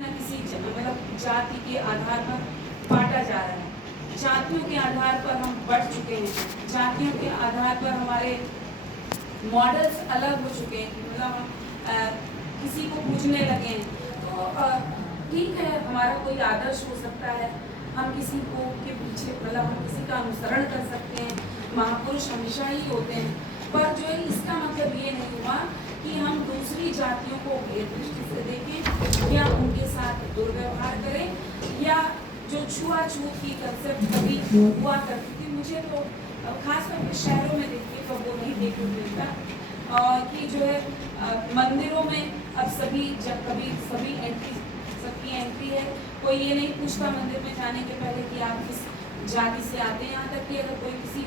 किसी मतलब जाति के आधार पर बांटा जा रहा है। जातियों के आधार पर हम बढ़ चुके हैं, जातियों के आधार पर हमारे मॉडल्स अलग हो चुके हैं। मतलब हम किसी को पूछने लगे हैं तो ठीक है, हमारा कोई आदर्श हो सकता है, हम किसी को के पीछे मतलब हम किसी का अनुसरण कर सकते हैं, महापुरुष हमेशा ही होते हैं। पर जो है इसका मतलब ये नहीं हुआ कि हम दूसरी जातियों को भेद दृष्टि से देखें या उनके साथ दुर्व्यवहार करें या जो छुआछूत की कंसेप्ट कभी हुआ करती थी। मुझे तो खासतौर पर शहरों में देखिए तो वो नहीं देखने मिलता कि जो है मंदिरों में अब सभी जब कभी सबकी एंट्री है। कोई ये नहीं पूछता मंदिर में जाने के पहले कि आप किस जाति से आते हैं। यहाँ तक कि अगर कोई किसी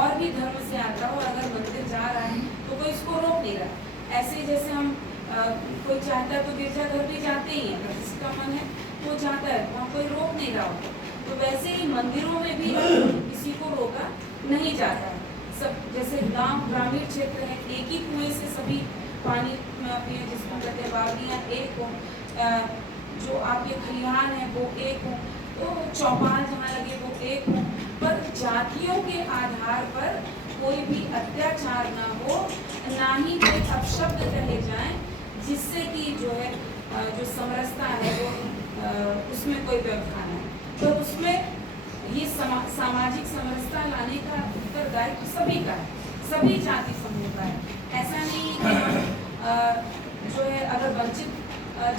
और भी धर्म से आता हो और अगर मंदिर जा रहा है तो कोई इसको रोक नहीं रहा। ऐसे जैसे हम कोई चाहता है तो गिरजाघर भी जाते ही हैं, अगर किसी का मन है तो जाता है, वहाँ कोई रोक नहीं रहा होता। तो वैसे ही मंदिरों में भी किसी को रोका नहीं जाता है। सब जैसे गांव ग्रामीण क्षेत्र है, एक ही कुएं से सभी पानी पिए, जिसको कहते हैं बावलियाँ एक हो, जो आपके खलिहान है वो एक हो, तो चौपाल जहाँ लगे वो एक हो। पर जातियों के आधार पर कोई भी अत्याचार ना हो, ना ही कोई अपशब्द कहे जाएं जिससे कि जो है जो समरसता है वो उसमें कोई व्यवधान है। तो उसमें ये सामाजिक समरसता लाने का उत्तरदायित्व सभी का है, सभी जाति समूह का है। ऐसा नहीं कि जो है अगर वंचित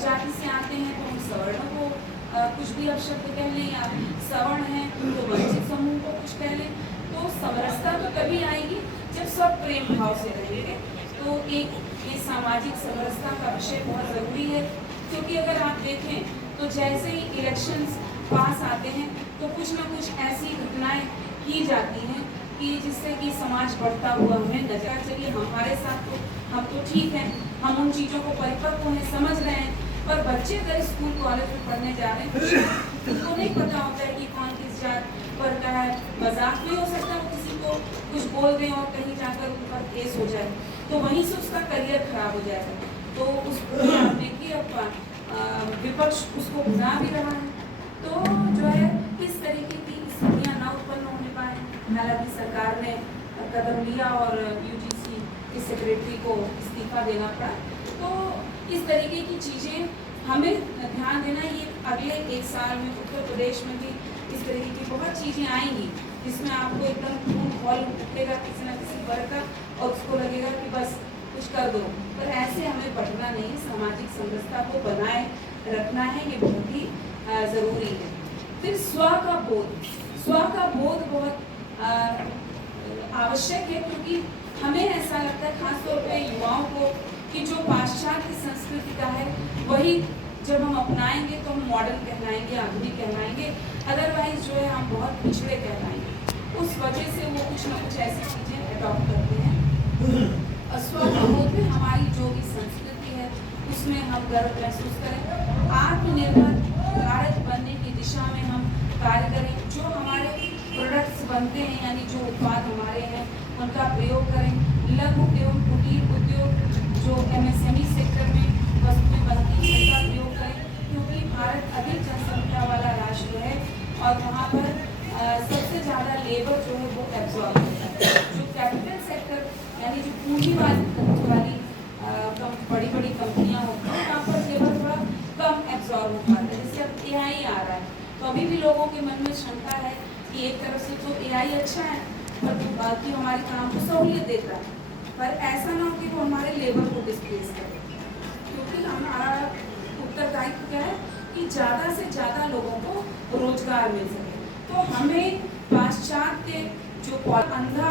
जाति से आते हैं तो हम सवर्णों को कुछ भी अपशब्द कह लें या सवर्ण है तो वंचित समूह को कुछ कह लें। तो समरसता तो तभी आएगी जब सब प्रेम भाव से रहेंगे। तो एक ये सामाजिक समरसता का विषय बहुत ज़रूरी है, क्योंकि अगर आप देखें तो जैसे ही इलेक्शंस पास आते हैं तो कुछ ना कुछ ऐसी घटनाएं की जाती हैं कि जिससे कि समाज बढ़ता हुआ हमें नजर चलिए हमारे साथ तो हम तो ठीक हैं, हम उन चीज़ों को परिपक्व हैं, समझ रहे हैं। पर बच्चे अगर स्कूल कॉलेज में पढ़ने जा रहे हैं तो उनको नहीं पता होता है कि कौन किस जात पर का है। मजाक भी हो सकता है, वो किसी को कुछ बोल दें और कहीं जाकर उन पर केस हो जाए तो वहीं से उसका करियर खराब हो जाएगा। तो उसको देखिए अब विपक्ष उसको बुरा भी रहा है। तो जो है किस तरीके की स्थितियाँ ना उत्पन्न होने पाए। हालांकि सरकार ने कदम लिया और यूजीसी के सेक्रेटरी को इस्तीफा देना पड़ा। तो इस तरीके की चीज़ें हमें ध्यान देना। ये अगले एक साल में उत्तर प्रदेश में भी इस तरीके की बहुत चीज़ें आएंगी जिसमें आपको एकदम खून खौल उठेगा किसी न किसी वर्ग का और उसको लगेगा कि बस कुछ कर दो। पर ऐसे हमें बढ़ना नहीं, सामाजिक समरसता को बनाए रखना है, ये बहुत ही ज़रूरी है। फिर स्व का बोध बहुत आवश्यक है, क्योंकि हमें ऐसा लगता है खासतौर पे युवाओं को कि जो पाश्चात्य संस्कृति का है वही जब हम अपनाएंगे तो हम मॉडर्न कहलाएंगे, आधुनिक कहलाएंगे, अदरवाइज जो है हम बहुत पिछड़े कहलाएंगे। उस वजह से वो कुछ ना कुछ ऐसी चीज़ें अडॉप्ट करते हैं। स्वबोध में हमारी जो भी संस्कृति है उसमें हम गर्व महसूस करें, आत्मनिर्भर भारत बनने की दिशा में हम कार्य करें। जो हमारे प्रोडक्ट्स बनते हैं यानी जो उत्पाद हमारे हैं उनका प्रयोग करें। लघु एवं कुटीर उद्योग जो MSME सेक्टर में वस्तुएं बनती हैं उनका प्रयोग करें, क्योंकि भारत अधिक जनसंख्या वाला राष्ट्र है और वहाँ पर सबसे ज़्यादा लेबर जो है वो एब्जॉर्ब होता है। जो कैपिटल सेक्टर यानी जो पूंजीवादी वाली बड़ी बड़ी कंपनियाँ होती हैं वहाँ पर लेबर थोड़ा कम एब्जॉर्ब हो पाता है। जैसे अब AI आ रहा है तो अभी भी लोगों के मन में शंका है कि एक तरफ से तो AI अच्छा है पर बाकी हमारे काम को सहूलियत देता है, पर ऐसा ना हो कि वो हमारे लेबर को डिस्प्लेस करे। क्योंकि हमारा उत्तरदायित्व क्या है कि ज़्यादा से ज़्यादा लोगों को रोजगार मिल सके। तो हमें पाश्चात्य जो अंधा